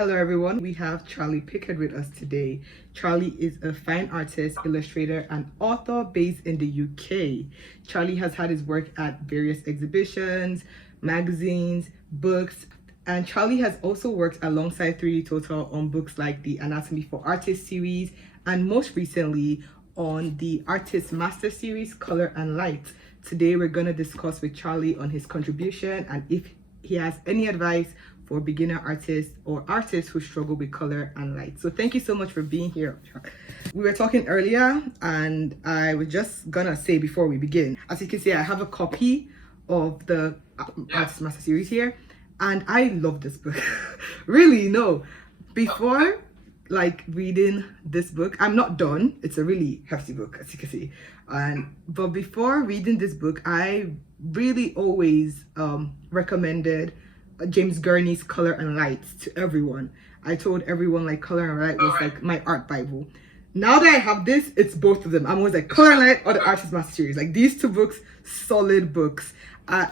Hello everyone, we have Charlie Pickard with us today. Charlie is a fine artist, illustrator, and author based in the UK. Charlie has had his work at various exhibitions, magazines, books, and Charlie has also worked alongside 3dtotal on books like the Anatomy for Artists series and most recently on the Artist Master series, Color and Light. Today we're going to discuss with Charlie on his contribution and if he has any advice for beginner artists or artists who struggle with color and light. So thank you so much for being here. We were talking earlier and I was just gonna say before we begin, as you can see, I have a copy of the Artist Master series here and I love this book. Really, no. Before reading this book, I'm not done. It's a really hefty book, as you can see. But before reading this book, I really always recommended James Gurney's Color and Light to everyone. I told everyone Color and Light was my art Bible. Now that I have this, it's both of them. I'm always Color and Light or the Artist Master series. These two books, solid books.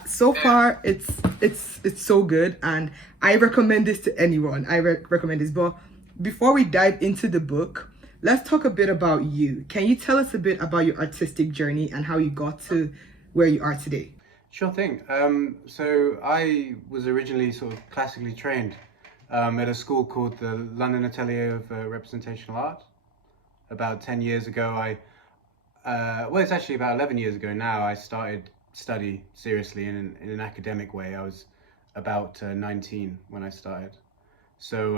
So far, it's so good, and I recommend this to anyone. I recommend this. But before we dive into the book, let's talk a bit about you. Can you tell us a bit about your artistic journey and how you got to where you are today? Sure thing. So I was originally sort of classically trained at a school called the London Atelier of Representational Art. About 10 years ago, well, it's actually about 11 years ago now, I started study seriously in an academic way. I was about 19 when I started. So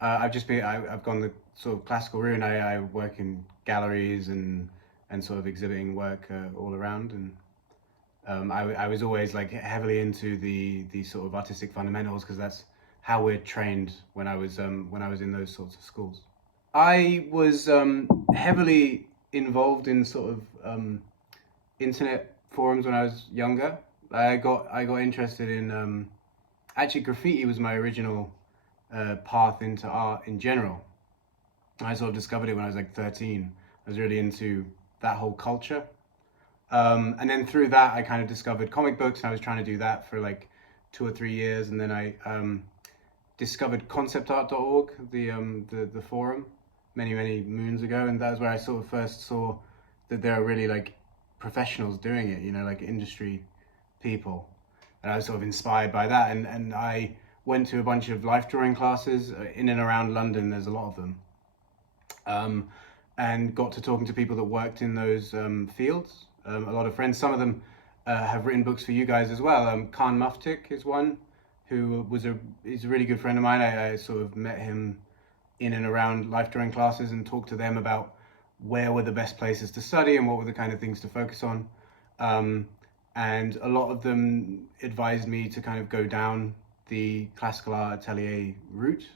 I've gone the sort of classical route, and I work in galleries and sort of exhibiting work all around. And I was always heavily into the sort of artistic fundamentals because that's how we're trained when I was in those sorts of schools. I was heavily involved in sort of internet forums when I was younger. I got interested in actually graffiti was my original path into art in general. I sort of discovered it when I was 13. I was really into that whole culture. And then through that, I kind of discovered comic books, and I was trying to do that for 2 or 3 years. And then I discovered conceptart.org, the forum, many moons ago. And that was where I sort of first saw that there are really professionals doing it, industry people. And I was sort of inspired by that. And I went to a bunch of life drawing classes in and around London. There's a lot of them. And got to talking to people that worked in those fields. A lot of friends, some of them have written books for you guys as well. Khan Muftik is one who he's a really good friend of mine. I sort of met him in and around life drawing classes and talked to them about where were the best places to study and what were the kind of things to focus on. And a lot of them advised me to kind of go down the classical art atelier route.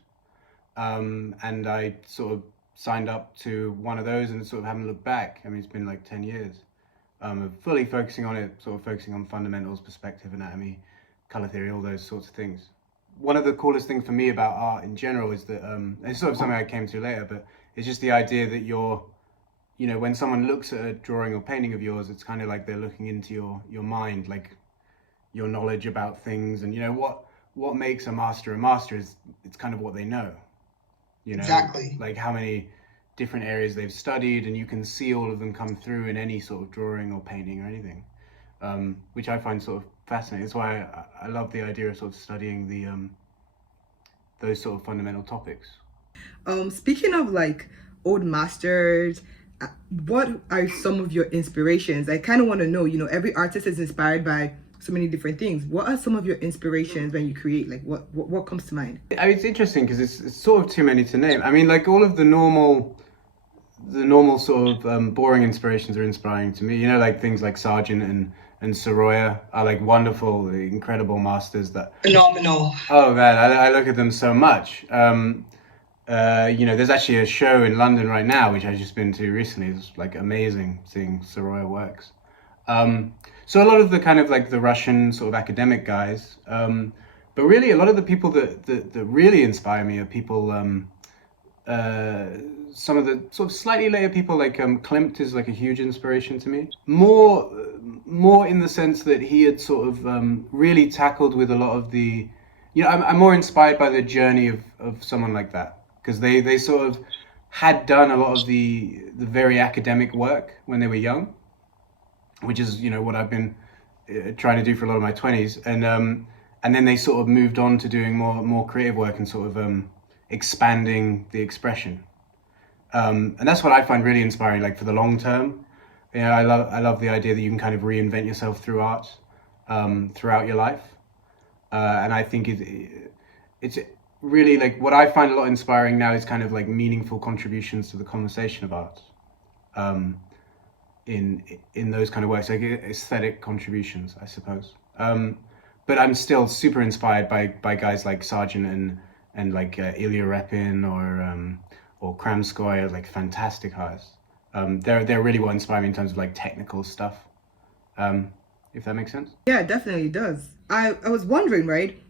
And I sort of signed up to one of those and sort of haven't looked back. I mean, it's been 10 years. Fully focusing on it, sort of focusing on fundamentals, perspective, anatomy, color theory, all those sorts of things. One of the coolest things for me about art in general is that, it's sort of something I came to later, but it's just the idea that when someone looks at a drawing or painting of yours, it's kind of like they're looking into your mind, your knowledge about things. And what makes a master is it's kind of what they know. Exactly. How many different areas they've studied, and you can see all of them come through in any sort of drawing or painting or anything, which I find sort of fascinating. That's why I love the idea of sort of studying those sort of fundamental topics. Speaking of old masters, what are some of your inspirations? I kind of want to know, every artist is inspired by so many different things. What are some of your inspirations when you create? What comes to mind? I mean, it's interesting because it's sort of too many to name. I mean, all of the normal sort of boring inspirations are inspiring to me. Things like Sargent and Soroya are wonderful, incredible masters that Phenomenal. Oh man, I look at them so much. There's actually a show in London right now which I've just been to recently. It's amazing seeing Soroya works. So a lot of the kind of the Russian sort of academic guys, but really a lot of the people that really inspire me are people. Some of the sort of slightly later people, Klimt is a huge inspiration to me. More in the sense that he had sort of really tackled with a lot of the I'm more inspired by the journey of someone like that, because they sort of had done a lot of the very academic work when they were young, which is what I've been trying to do for a lot of my 20s, and then they sort of moved on to doing more creative work and sort of expanding the expression, and that's what I find really inspiring, like for the long term. I love the idea that you can kind of reinvent yourself through art, throughout your life, and I think it's really, like, what I find a lot inspiring now is kind of like meaningful contributions to the conversation of art, um, in those kind of works, like aesthetic contributions, I suppose. But I'm still super inspired by guys like Sargent and like Ilya Repin or Kramskoy, like fantastic artists. They're really what inspire me in terms of like technical stuff. If that makes sense. Yeah, it definitely does. I was wondering, right?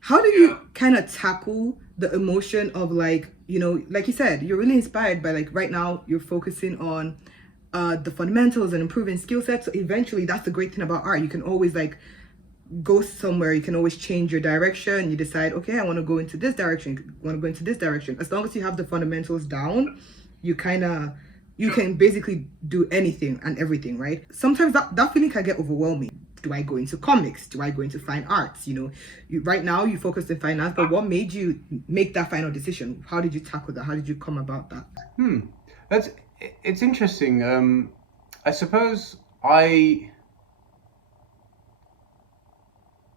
How do you kind of tackle the emotion of, like, like you said, you're really inspired by, like, right now you're focusing on the fundamentals and improving skill sets. So eventually, that's the great thing about art. You can always, like, go somewhere. You can always change your direction. You decide, okay, I want to go into this direction. I want to go into this direction. As long as you have the fundamentals down, you can basically do anything and everything, right? Sometimes that feeling can get overwhelming. Do I go into comics? Do I go into fine arts? Right now you focus in fine arts, but what made you make that final decision? How did you tackle that? How did you come about that? It's interesting. I suppose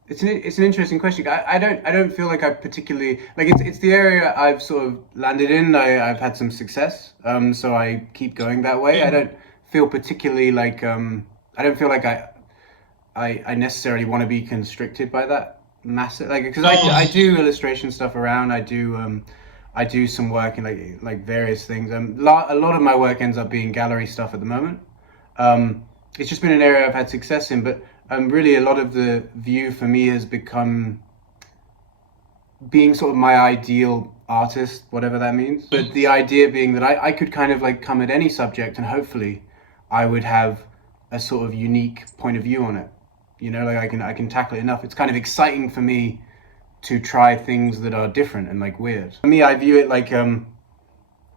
it's an interesting question. I don't feel like I particularly like it's the area I've sort of landed in. I've had some success, so I keep going that way. I don't feel particularly like I don't feel like I necessarily want to be constricted by that massive, like, because I do illustration stuff around. I do some work in like various things. A lot of my work ends up being gallery stuff at the moment. It's just been an area I've had success in, but really a lot of the view for me has become being sort of my ideal artist, whatever that means. But the idea being that I could kind of like come at any subject and hopefully I would have a sort of unique point of view on it. Like I can tackle it enough. It's kind of exciting for me to try things that are different and like weird. For me, I view it like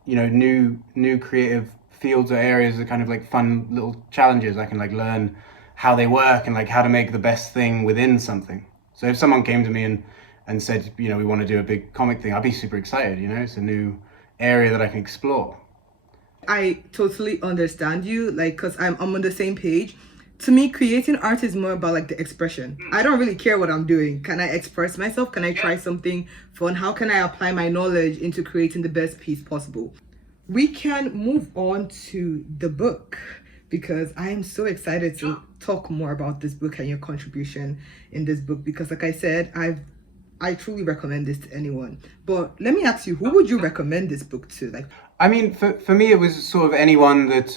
new creative fields or areas are kind of like fun little challenges. I can like learn how they work and like how to make the best thing within something. So if someone came to me and said, we want to do a big comic thing, I'd be super excited. It's a new area that I can explore. I totally understand you, like, because I'm on the same page. To me, creating art is more about like the expression. I don't really care what I'm doing. Can I express myself? Can I try something fun? How can I apply my knowledge into creating the best piece possible? We can move on to the book, because I am so excited to talk more about this book and your contribution in this book, because like I said, I truly recommend this to anyone. But let me ask you, who would you recommend this book to? Like, I mean, for me, it was sort of anyone that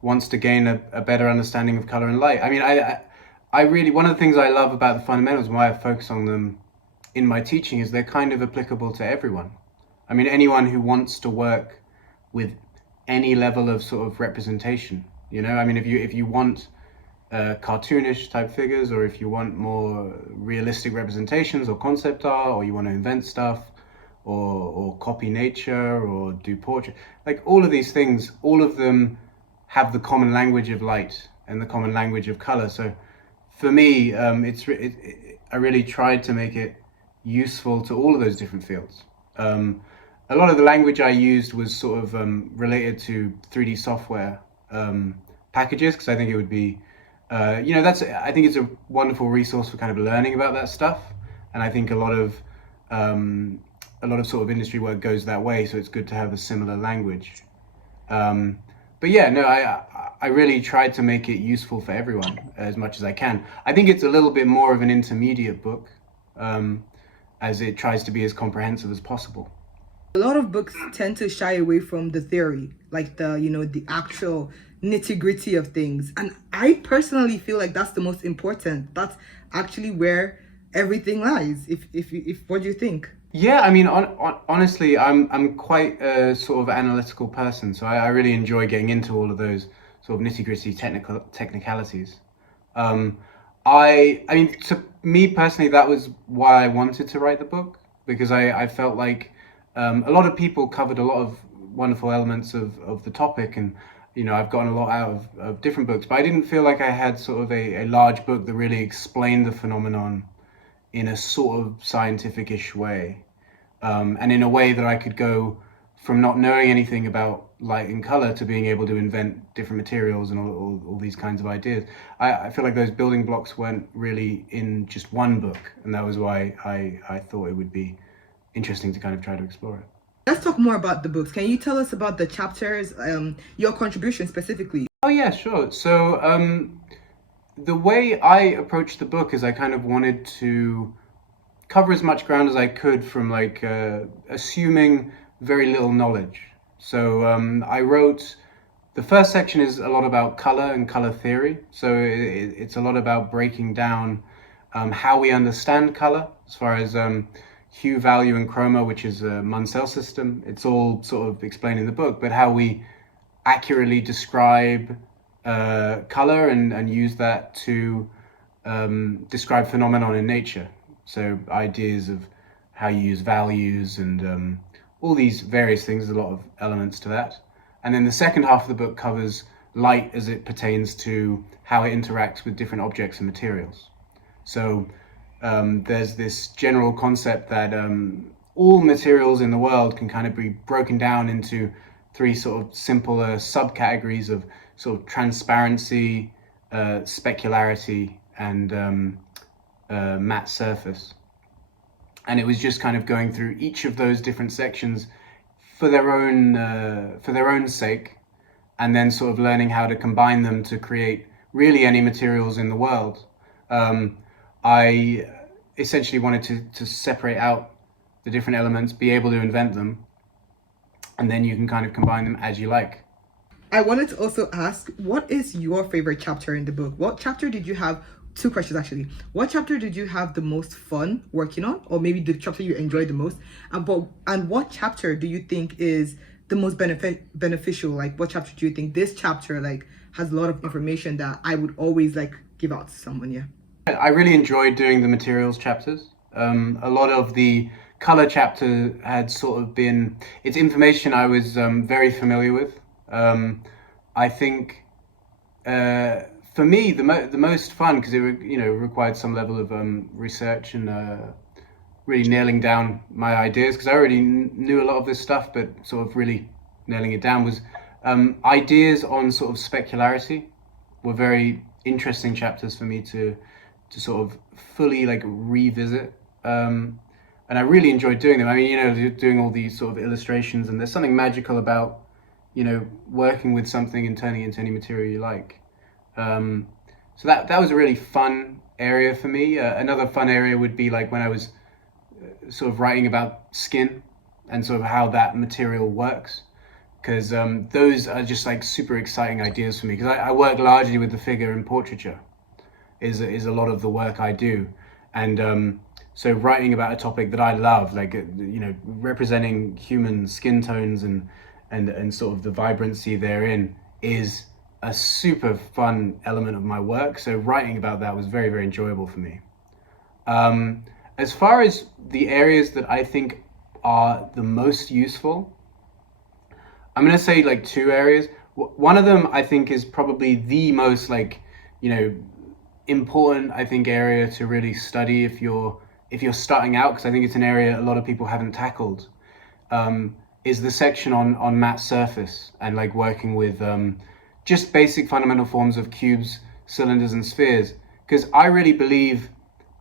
wants to gain a better understanding of color and light. I mean, I really, one of the things I love about the fundamentals and why I focus on them in my teaching is they're kind of applicable to everyone. I mean, anyone who wants to work with any level of sort of representation. I mean, if you want cartoonish type figures, or if you want more realistic representations or concept art, or you want to invent stuff, or copy nature, or do portrait, like all of these things, all of them have the common language of light and the common language of color. So for me, I really tried to make it useful to all of those different fields. A lot of the language I used was sort of related to 3D software packages, because I think it would be, I think it's a wonderful resource for kind of learning about that stuff. And I think a lot of sort of industry work goes that way. So it's good to have a similar language. But yeah, no, I really tried to make it useful for everyone as much as I can. I think it's a little bit more of an intermediate book, as it tries to be as comprehensive as possible. A lot of books tend to shy away from the theory, like the actual nitty-gritty of things. And I personally feel like that's the most important. That's actually where everything lies. If what do you think? Yeah, I mean, honestly, I'm quite a sort of analytical person, so I really enjoy getting into all of those sort of nitty-gritty technicalities. I mean, me personally, that was why I wanted to write the book, because I felt like a lot of people covered a lot of wonderful elements of the topic, and I've gotten a lot out of different books, but I didn't feel like I had sort of a large book that really explained the phenomenon in a sort of scientific-ish way, and in a way that I could go from not knowing anything about light and color to being able to invent different materials and all these kinds of ideas. I feel like those building blocks weren't really in just one book, and that was why I thought it would be interesting to kind of try to explore it. Let's talk more about the books. Can you tell us about the chapters, your contribution specifically? Oh yeah, sure. So the way I approached the book is I kind of wanted to cover as much ground as I could from like assuming very little knowledge. So I wrote, the first section is a lot about color and color theory. So it's a lot about breaking down how we understand color as far as hue, value, and chroma, which is a Munsell system. It's all sort of explained in the book, but how we accurately describe color and use that to describe phenomenon in nature. So ideas of how you use values and all these various things, a lot of elements to that. And then the second half of the book covers light as it pertains to how it interacts with different objects and materials. So there's this general concept that all materials in the world can kind of be broken down into three sort of simpler subcategories of sort of transparency, specularity, and matte surface. And it was just kind of going through each of those different sections for their own sake, and then sort of learning how to combine them to create really any materials in the world. I essentially wanted to separate out the different elements, be able to invent them, and then you can kind of combine them as you like. I wanted to also ask, what is your favorite chapter in the book? What chapter did you have? Two questions actually. What chapter did you have the most fun working on, or maybe the chapter you enjoyed the most? And what chapter do you think is the most beneficial? Like, what chapter do you think this chapter like has a lot of information that I would always like give out to someone? Yeah. I really enjoyed doing the materials chapters. A lot of the color chapter had sort of been, it's information I was very familiar with. I think for me the most fun, because it required some level of research and really nailing down my ideas, because I already knew a lot of this stuff, but sort of really nailing it down, was ideas on sort of specularity were very interesting chapters for me to sort of fully like revisit, and I really enjoyed doing them. I mean, doing all these sort of illustrations, and there's something magical about working with something and turning it into any material you like. So that was a really fun area for me. Another fun area would be like when I was sort of writing about skin and sort of how that material works, because those are just like super exciting ideas for me, because I work largely with the figure and portraiture is a lot of the work I do, and so writing about a topic that I love, like representing human skin tones and sort of the vibrancy therein, is a super fun element of my work. So writing about that was very, very enjoyable for me. As far as the areas that I think are the most useful, I'm going to say like two areas. One of them I think is probably the most important, I think, area to really study if you're starting out, because I think it's an area a lot of people haven't tackled, is the section on matte surface and like working with just basic fundamental forms of cubes, cylinders, and spheres. Because I really believe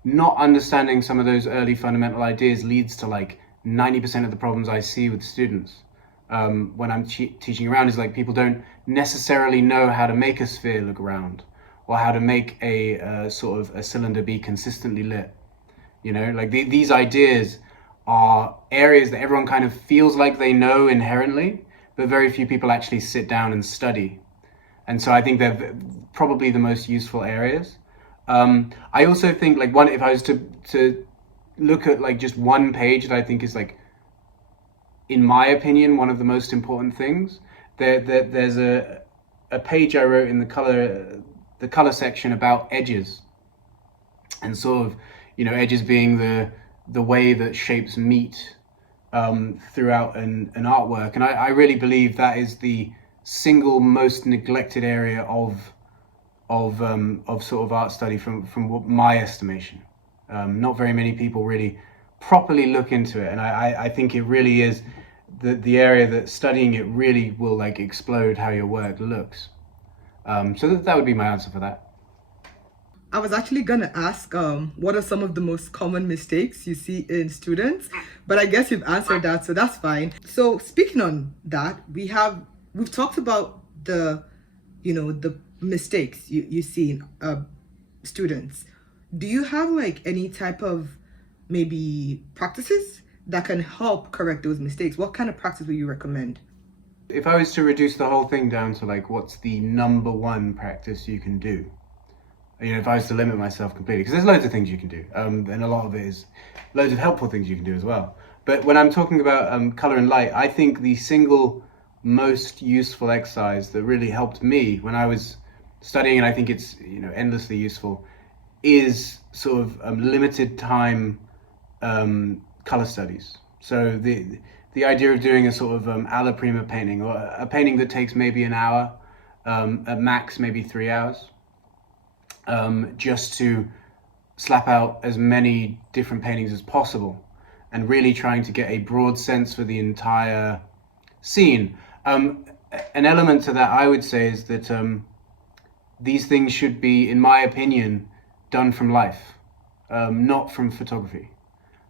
not understanding some of those early fundamental ideas leads to like 90% of the problems I see with students when I'm teaching around, is like people don't necessarily know how to make a sphere look round, or how to make a sort of a cylinder be consistently lit. Like these ideas are areas that everyone kind of feels like they know inherently, but very few people actually sit down and study. And so I think they're probably the most useful areas. I also think like if I was to look at like just one page that I think is like, in my opinion, one of the most important things, there's a page I wrote in the color section about edges, and sort of edges being the way that shapes meet throughout an artwork. And I really believe that is the single most neglected area of sort of art study from my estimation. Not very many people really properly look into it, and I think it really is the area that studying it really will like explode how your work looks. So that would be my answer for that. I was actually gonna ask, what are some of the most common mistakes you see in students? But I guess you've answered that, so that's fine. So speaking on that, we've talked about the mistakes you see in students. Do you have like any type of maybe practices that can help correct those mistakes? What kind of practice would you recommend? If I was to reduce the whole thing down to like what's the number one practice you can do, if I was to limit myself completely, because there's loads of things you can do, and a lot of it is loads of helpful things you can do as well. But when I'm talking about color and light, I think the single most useful exercise that really helped me when I was studying, and I think it's endlessly useful, is sort of limited time color studies. So the idea of doing a sort of alla prima painting, or a painting that takes maybe an hour, at max maybe 3 hours, just to slap out as many different paintings as possible, and really trying to get a broad sense for the entire scene. An element to that, I would say, is that these things should be, in my opinion, done from life, not from photography.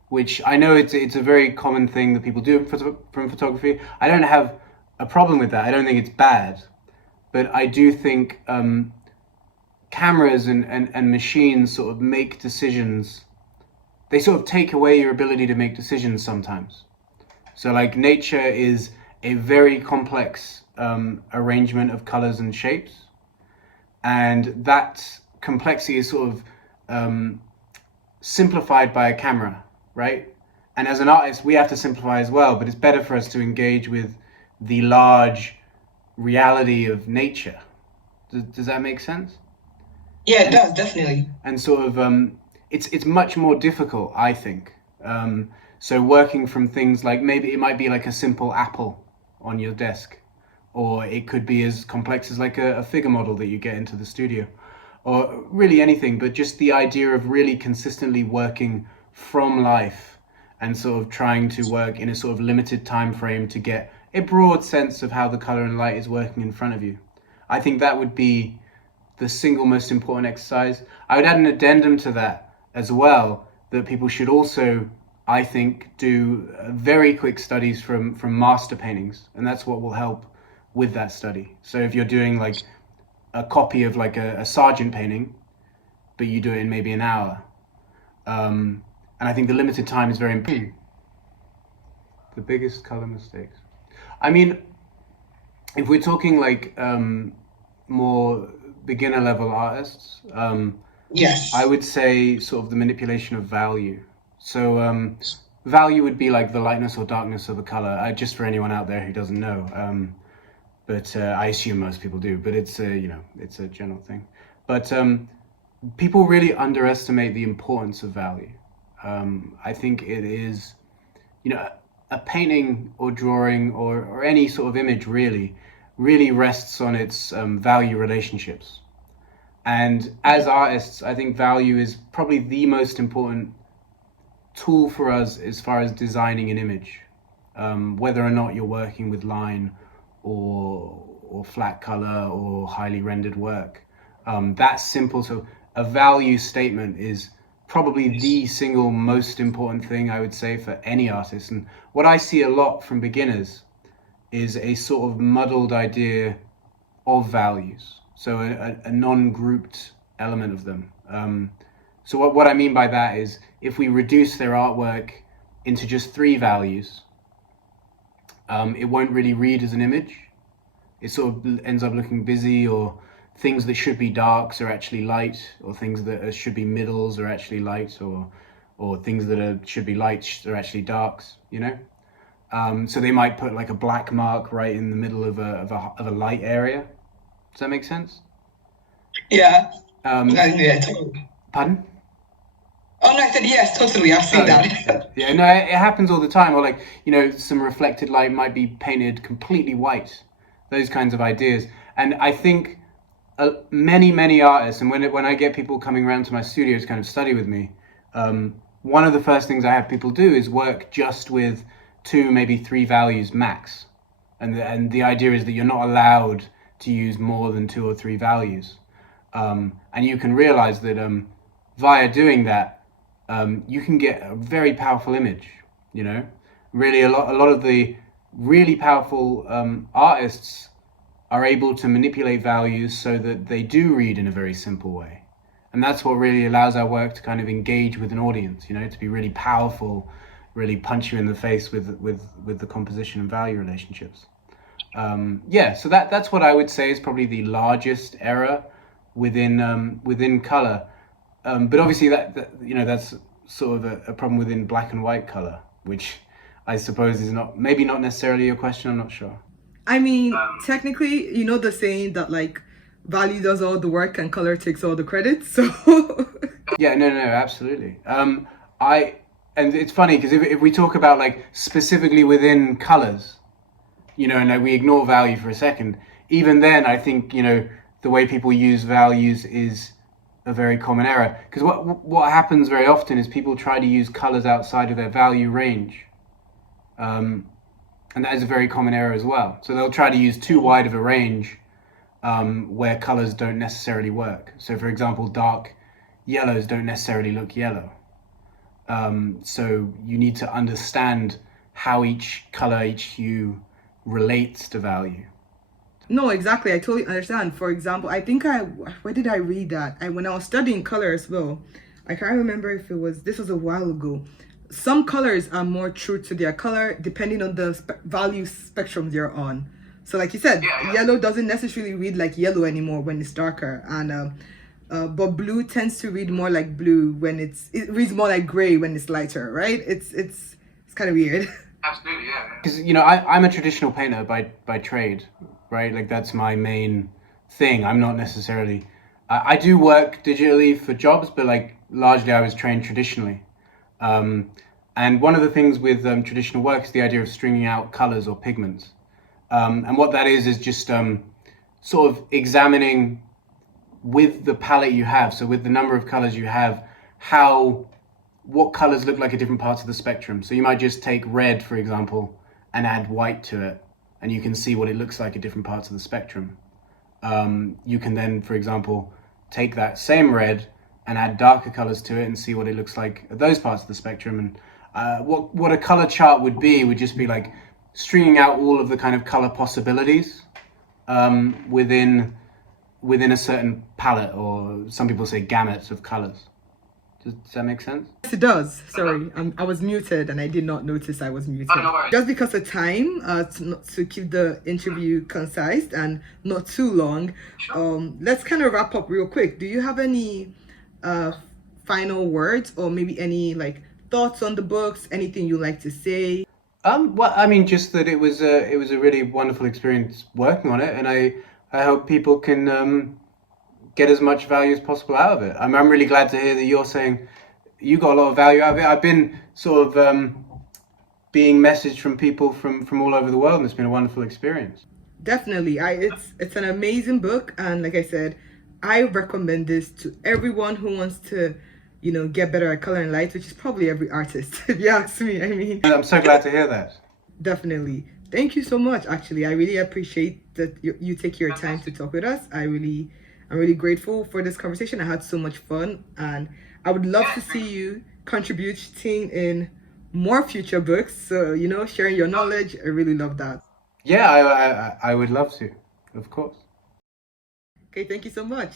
Which I know it's a very common thing that people do from photography. I don't have a problem with that. I don't think it's bad, but I do think cameras and machines sort of make decisions. They sort of take away your ability to make decisions sometimes. So like nature is a very complex arrangement of colors and shapes, and that complexity is sort of simplified by a camera, right? And as an artist, we have to simplify as well, but it's better for us to engage with the large reality of nature. Does that make sense? Yeah, it does, definitely. And sort of it's much more difficult, I think. So working from things like, maybe it might be like a simple apple on your desk, or it could be as complex as like a figure model that you get into the studio, or really anything, but just the idea of really consistently working from life and sort of trying to work in a sort of limited time frame to get a broad sense of how the color and light is working in front of you. I think that would be the single most important exercise. I would add an addendum to that as well, that people should also, I think, do very quick studies from master paintings, and that's what will help with that study. So if you're doing like a copy of like a Sargent painting, but you do it in maybe an hour, and I think the limited time is very important. The biggest color mistakes. I mean, if we're talking like more beginner level artists, Yes. I would say sort of the manipulation of value. So value would be like the lightness or darkness of the color. Just for anyone out there who doesn't know, but I assume most people do. But it's it's a general thing. But people really underestimate the importance of value. I think it is, a painting or drawing or any sort of image really rests on its value relationships. And as artists, I think value is probably the most important tool for us as far as designing an image, whether or not you're working with line or flat color or highly rendered work. That simple, so a value statement is probably the single most important thing, I would say, for any artist. And what I see a lot from beginners is a sort of muddled idea of values, so a non-grouped element of them. So what I mean by that is, if we reduce their artwork into just 3 values, it won't really read as an image. It sort of ends up looking busy, or things that should be darks are actually light, or things that should be middles are actually light, or things that should be lights are actually darks, So they might put like a black mark right in the middle of a light area. Does that make sense? Yeah. Yeah, Totally. Pardon? Oh I said yes, totally. I've seen that. Yeah, no, it happens all the time. Or like, some reflected light might be painted completely white. Those kinds of ideas. And I think many artists, and when I get people coming around to my studio to kind of study with me, one of the first things I have people do is work just with 2, maybe 3 values max. And the idea is that you're not allowed to use more than 2 or 3 values. And you can realize that via doing that, you can get a very powerful image. Really a lot of the really powerful artists are able to manipulate values so that they do read in a very simple way. And that's what really allows our work to kind of engage with an audience, to be really powerful, really punch you in the face with the composition and value relationships. So that's what I would say is probably the largest error within color. But obviously that's sort of a problem within black and white color, which I suppose is maybe not necessarily your question. I'm not sure. I mean, technically, the saying that like value does all the work and color takes all the credit. So yeah, no, absolutely. And it's funny because if we talk about like specifically within colors, and like we ignore value for a second, even then I think the way people use values is a very common error. Because what happens very often is people try to use colors outside of their value range. And that is a very common error as well. So they'll try to use too wide of a range where colors don't necessarily work. So for example, dark yellows don't necessarily look yellow. So you need to understand how each color, each hue relates to value. No, exactly. I totally understand. For example, I think where did I read that? When I was studying color as well, I can't remember if this was a while ago. Some colors are more true to their color depending on the value spectrum they're on. So like you said, yellow doesn't necessarily read like yellow anymore when it's darker, and but blue tends to read more like blue when it reads more like gray when it's lighter, right? It's kind of weird. Absolutely, yeah. Because I'm a traditional painter by trade, right? Like that's my main thing. I'm not necessarily. I do work digitally for jobs, but like largely I was trained traditionally. And one of the things with traditional work is the idea of stringing out colors or pigments. And what that is just sort of examining with the palette you have, so with the number of colors you have, what colors look like at different parts of the spectrum. So you might just take red, for example, and add white to it, and you can see what it looks like at different parts of the spectrum. You can then, for example, take that same red and add darker colors to it and see what it looks like at those parts of the spectrum. And what a color chart would just be like stringing out all of the kind of color possibilities within a certain palette, or some people say gamut of colors. Does that make sense? Yes, it does. Sorry, I was muted and I did not notice I was muted. Oh, no worries. Just because of time, to keep the interview concise and not too long, let's kind of wrap up real quick. Do you have any final words, or maybe any like thoughts on the books? Anything you like to say? Well, I mean, just that it was a really wonderful experience working on it, and I hope people can get as much value as possible out of it. I'm really glad to hear that you're saying you got a lot of value out of it. I've been sort of being messaged from people from all over the world, and it's been a wonderful experience. Definitely, it's an amazing book, and like I said, I recommend this to everyone who wants to, get better at color and light, which is probably every artist, if you ask me. I mean, I'm so glad to hear that. Definitely. Thank you so much. Actually, I really appreciate that you take your time to talk with us. I'm really grateful for this conversation. I had so much fun, and I would love to see you contributing in more future books. So, sharing your knowledge, I really love that. Yeah, I would love to, of course. Okay, thank you so much.